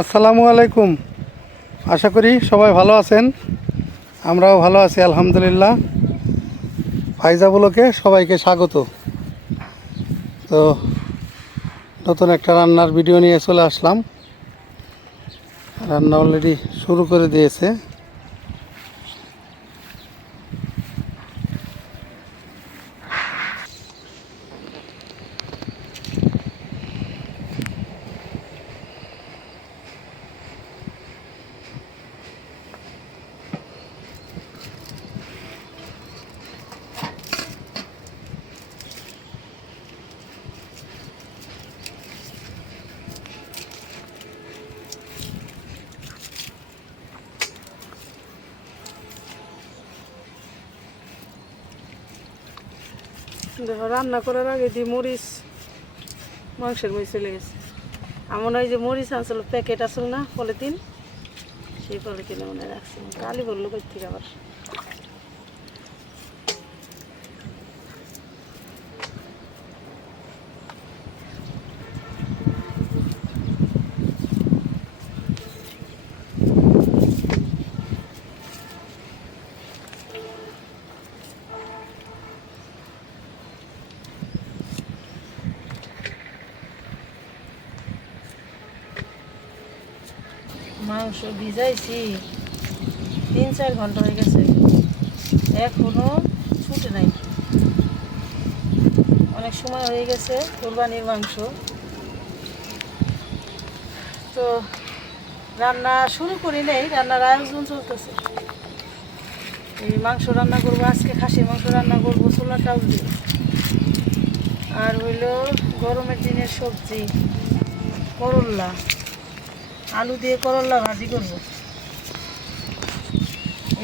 আসসালামু আলাইকুম। আশা করি সবাই ভালো আছেন, আমরাও ভালো আছি আলহামদুলিল্লাহ। ফাইজা ব্লগে সবাইকে স্বাগত। তো নতুন একটা রান্নার ভিডিও নিয়ে চলে আসলাম। রান্না অলরেডি শুরু করে দিয়েছে। দেখো, রান্না করার আগে যে মরিচ মাংসের মধ্যে চলে গেছে। এমন হয় যে মরিচ আনছিল, প্যাকেট আসল না পলিথিন, সেই পলিথিনে মনে রাখছি। কালি বললো কই থেকে আবার। মাংস ভিজাইছি 3-4 ঘন্টা হয়ে গেছে, এখনো ছুটে নাই। অনেক সময় হয়ে গেছে, কুরবানির মাংস। তো রান্না শুরু করি নেই, রান্নার আয়োজন চলতেছে। এই মাংস রান্না করবো আজকে, খাসির মাংস রান্না করবো ছোলা চাউল দিয়ে। আর হইল গরমের দিনের সবজি করল্লা, আলু দিয়ে করল্লা ভাজি করব।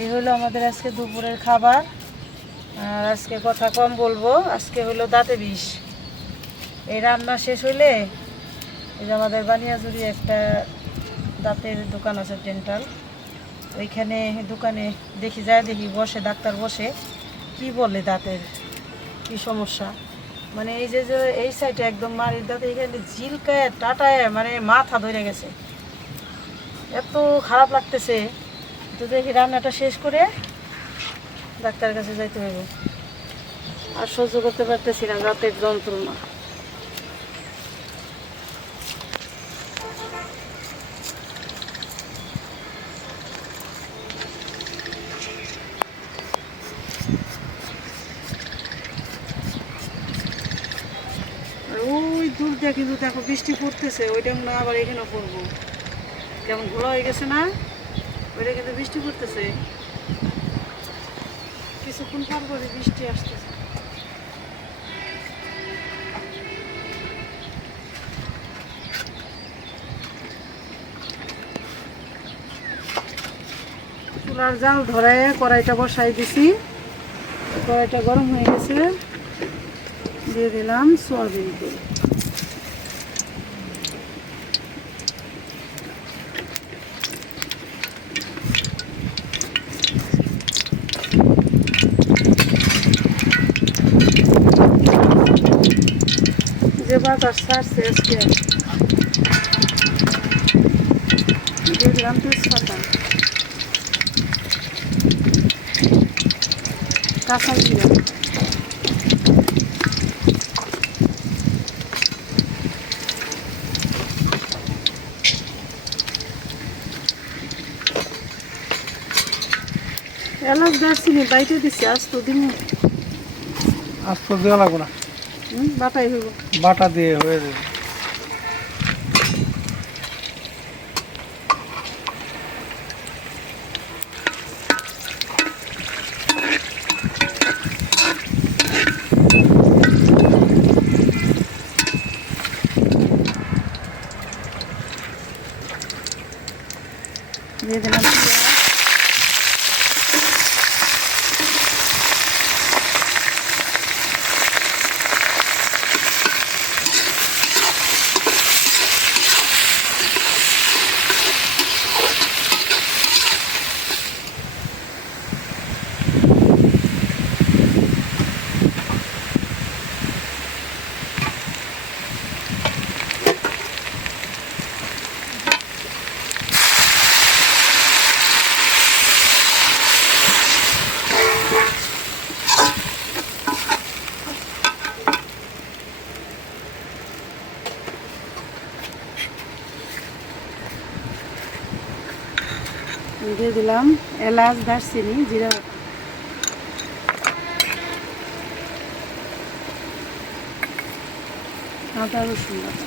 এই হলো আমাদের আজকে দুপুরের খাবার। আর আজকে কথা কম বলবো, আজকে হলো দাঁতে বিষ। এই রান্না শেষ হইলে এই যে আমাদের বানিয়াজুরি একটা দাঁতের দোকান আছে, ডেন্টাল। ওইখানে দোকানে দেখি বসে ডাক্তার বসে, কি বলে দাঁতের কি সমস্যা। মানে এই যে এই সাইডে একদম মাড়ির দাঁতে এখানে ঝিলকায় টাটায় মানে মাথা ধরে গেছে, এত খারাপ লাগতেছে। তো দেখি রান্নাটা শেষ করে ডাক্তারের কাছে যাইতে হবে, আর সহ্য করতে পারতেছি না দাঁতের যন্ত্রণা। আর ওই দূর দিয়ে কিন্তু দেখো বৃষ্টি পড়তেছে, ওইটা না আবার এখানে পড়বো, যেমন ঘোলা হয়ে গেছে না, ওইটা কিন্তু বৃষ্টি পড়তেছে। কিছুক্ষণ পর পরে বৃষ্টি আসতেছে। চুলার জাল ধরায় কড়াইটা বসাই দিছি, কড়াইটা গরম হয়ে গেছে, দিয়ে দিলাম সয়াবিন তেল। যে বাতাস ছাড়ছে আজকে, দিয়ে দিলাম তেজপাতা, কাঁচা জিরা, এলাচ দারচিনি বাইটে দিচ্ছি। আস্ত দিন আস্ত দেওয়া লাগবো না, বাটাই হইব, বাটা দিয়ে হয়ে যাবে। দিয়ে দিলাম পেঁয়াজ, দিয়ে দিলাম এলাচ, দারচিনি, জিরা, আদা রসুন বাটা।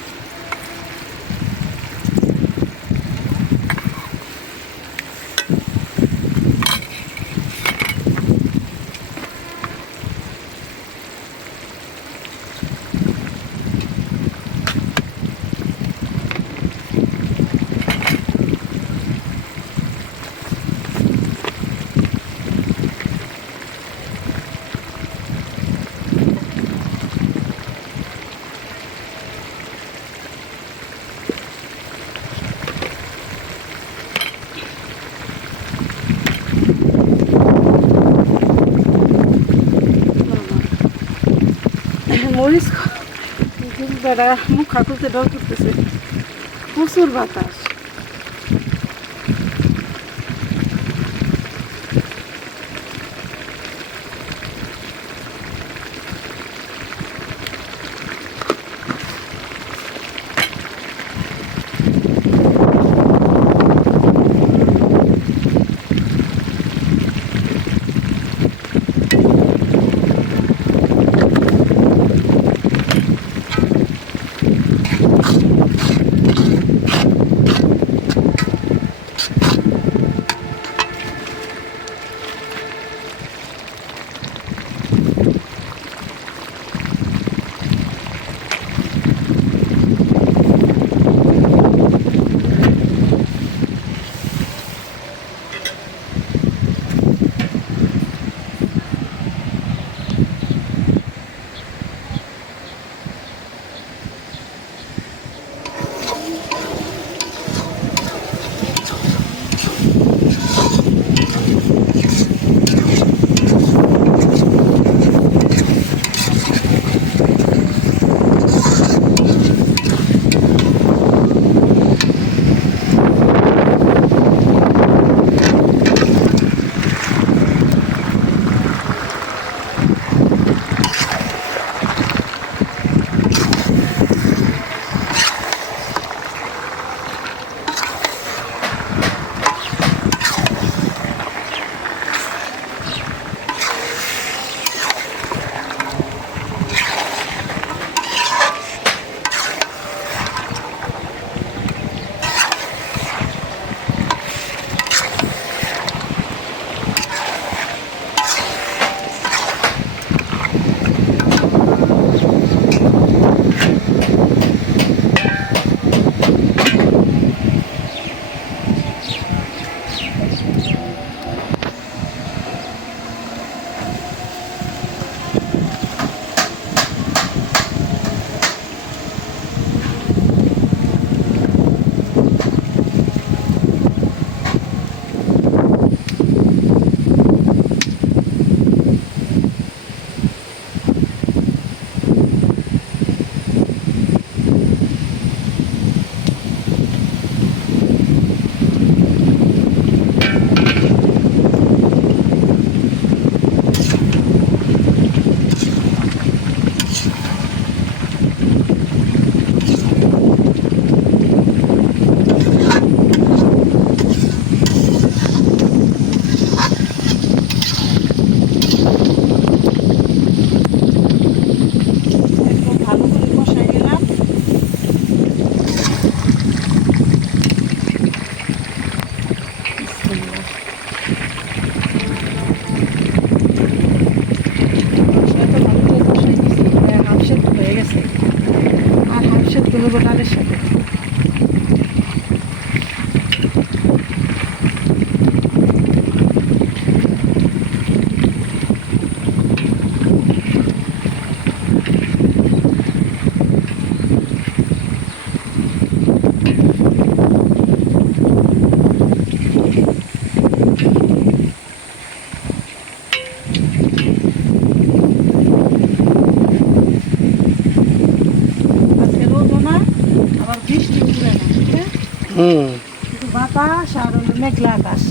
মরিচ বেড়া মুখ খাকুতে ডর করতেছে, প্রচুর বাতাস। কিন্তু বাতাস আর হলো মেঘলা আকাশ,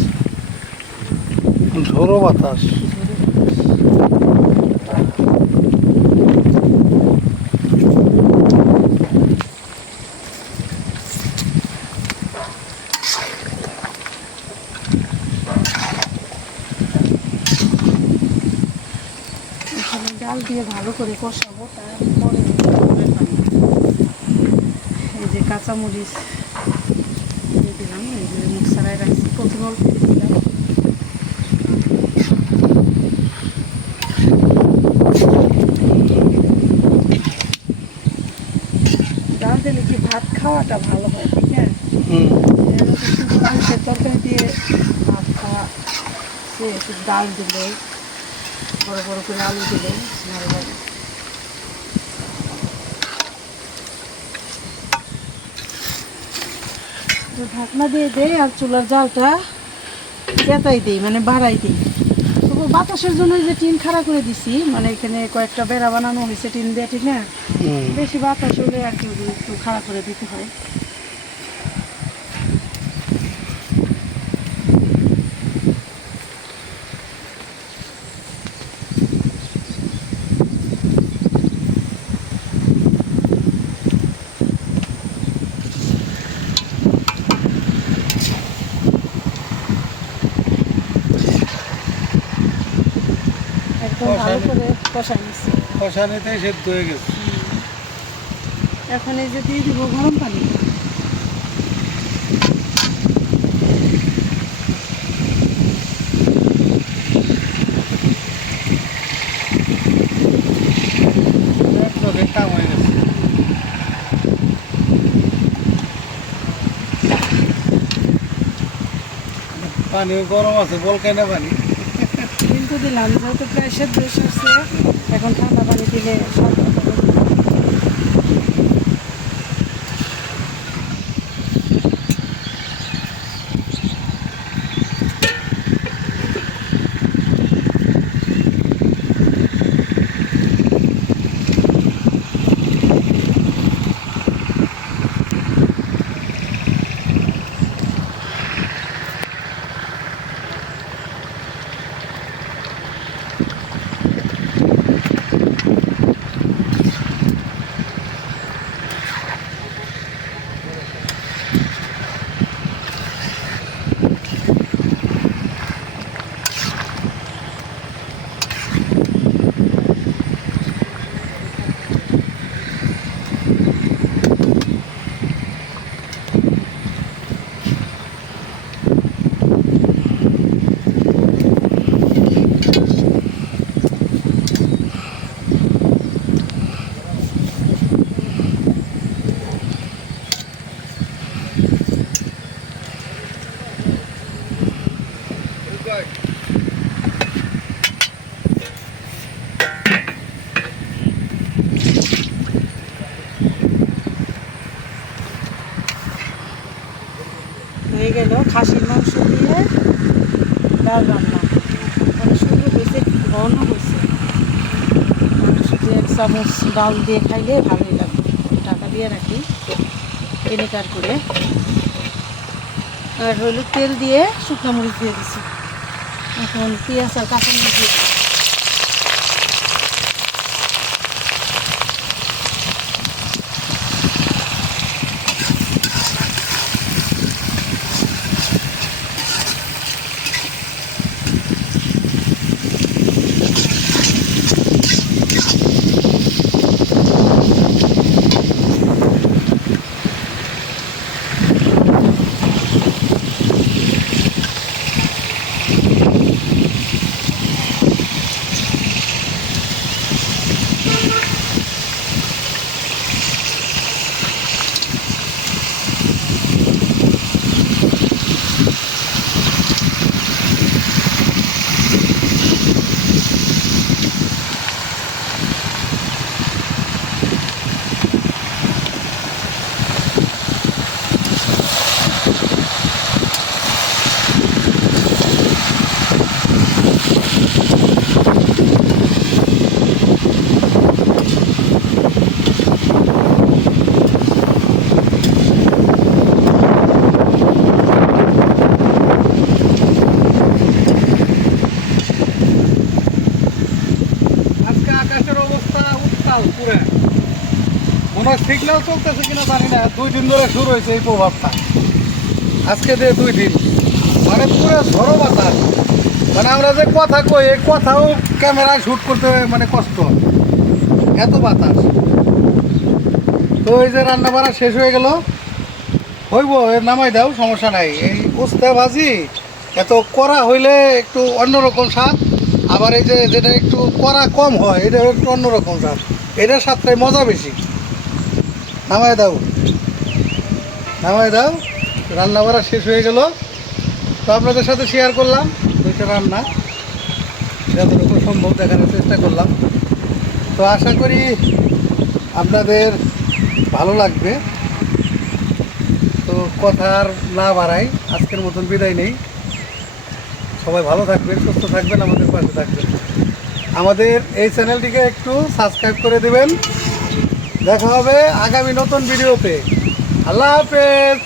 ঝোড়ো বাতাস। এখানে ডাল দিয়ে ভালো করে কষাবো, তারপরে এই যে কাঁচামরিচ দিয়ে দিলাম, এই যে মুখ ছাড়াই রাখছি, প্রথমে অল্প দিয়ে দিলাম। ডাল দিলে কি ভাত খাওয়াটা ভালো হয়, ঠিক আছে? শুধু মাংসের তরকারি দিয়ে ভাত খাওয়া, সে একটু ডাল দিলে, বড় বড় করে আলু দিলে ভালো লাগে। ঢাকনা দিয়ে দেয় আর চুলার জালটা চেতাই দিই, মানে বাড়াই দিই। তবু বাতাসের জন্য যে টিন খাড়া করে দিছি, মানে এখানে কয়েকটা বেড়া বানানো হয়েছে টিন দিয়ে, ঠিক না? বেশি বাতাস হলে আর কি একটু খাড়া করে দিতে হয়। একদম ভালো করে কষাই নিচ্ছি। কষানিতেই সেদ্ধ হয়ে গেছে। এখন এই যে দিয়ে দিব গরম পানি। একদমই কাম হয়ে গেছে। পানিও গরম আছে, বলকাইনা পানি। কিন্তু দিলাম যেহেতু প্রায় সেদ্ধ এসেছে, এখন ঠান্ডা পানি দিলে সব হয়ে গেল। খাসির মাংস দিয়ে ডাল রান্না অনেক সুন্দর হয়েছে, ঘন হয়েছে। মাংস দিয়ে 1 চামচ ডাল দিয়ে খাইলে ভালোই লাগবে। টাকা দিয়ে রাখি ভিনেগার করে। আর হলো তেল দিয়ে শুকনো মরিচ দিয়ে দিচ্ছি, এখন পেঁয়াজ আর কাঁচামরিচ দিয়ে দিচ্ছি। আমরা শিখলেও চলতেছে কিনা জানি না, 2 দিন ধরে শুরু হয়েছে এই প্রভাবটা। আজকে দিয়ে 2 দিন, মানে পুরো ঝড়ো বাতাস। মানে আমরা যে কথা কই, এই কথাও ক্যামেরায় শ্যুট করতে মানে কষ্ট, এত বাতাস। তো এই যে রান্না বাড়া শেষ হয়ে গেল, হইব এর নামাই দাও, সমস্যা নাই। এই উস্তা ভাজি এত কড়া হইলে একটু অন্যরকম স্বাদ, আবার এই যে যেটা একটু কড়া কম হয় এটা একটু অন্যরকম স্বাদ, এটার স্বাদটাই মজা বেশি। নামাই দাও, নামাই দাও। রান্না বাড়া শেষ হয়ে গেল, তো আপনাদের সাথে শেয়ার করলাম 2টা রান্না, যতটুকু সম্ভব দেখানোর চেষ্টা করলাম। তো আশা করি আপনাদের ভালো লাগবে। তো কথা আর না বাড়াই, আজকের মতন বিদায় নেই। সবাই ভালো থাকবেন, সুস্থ থাকবেন, আমাদের পাশে থাকবেন। আমাদের এই চ্যানেলটিকে একটু সাবস্ক্রাইব করে দেবেন। দেখা হবে আগামী নতুন ভিডিওতে। আল্লাহ হাফেজ।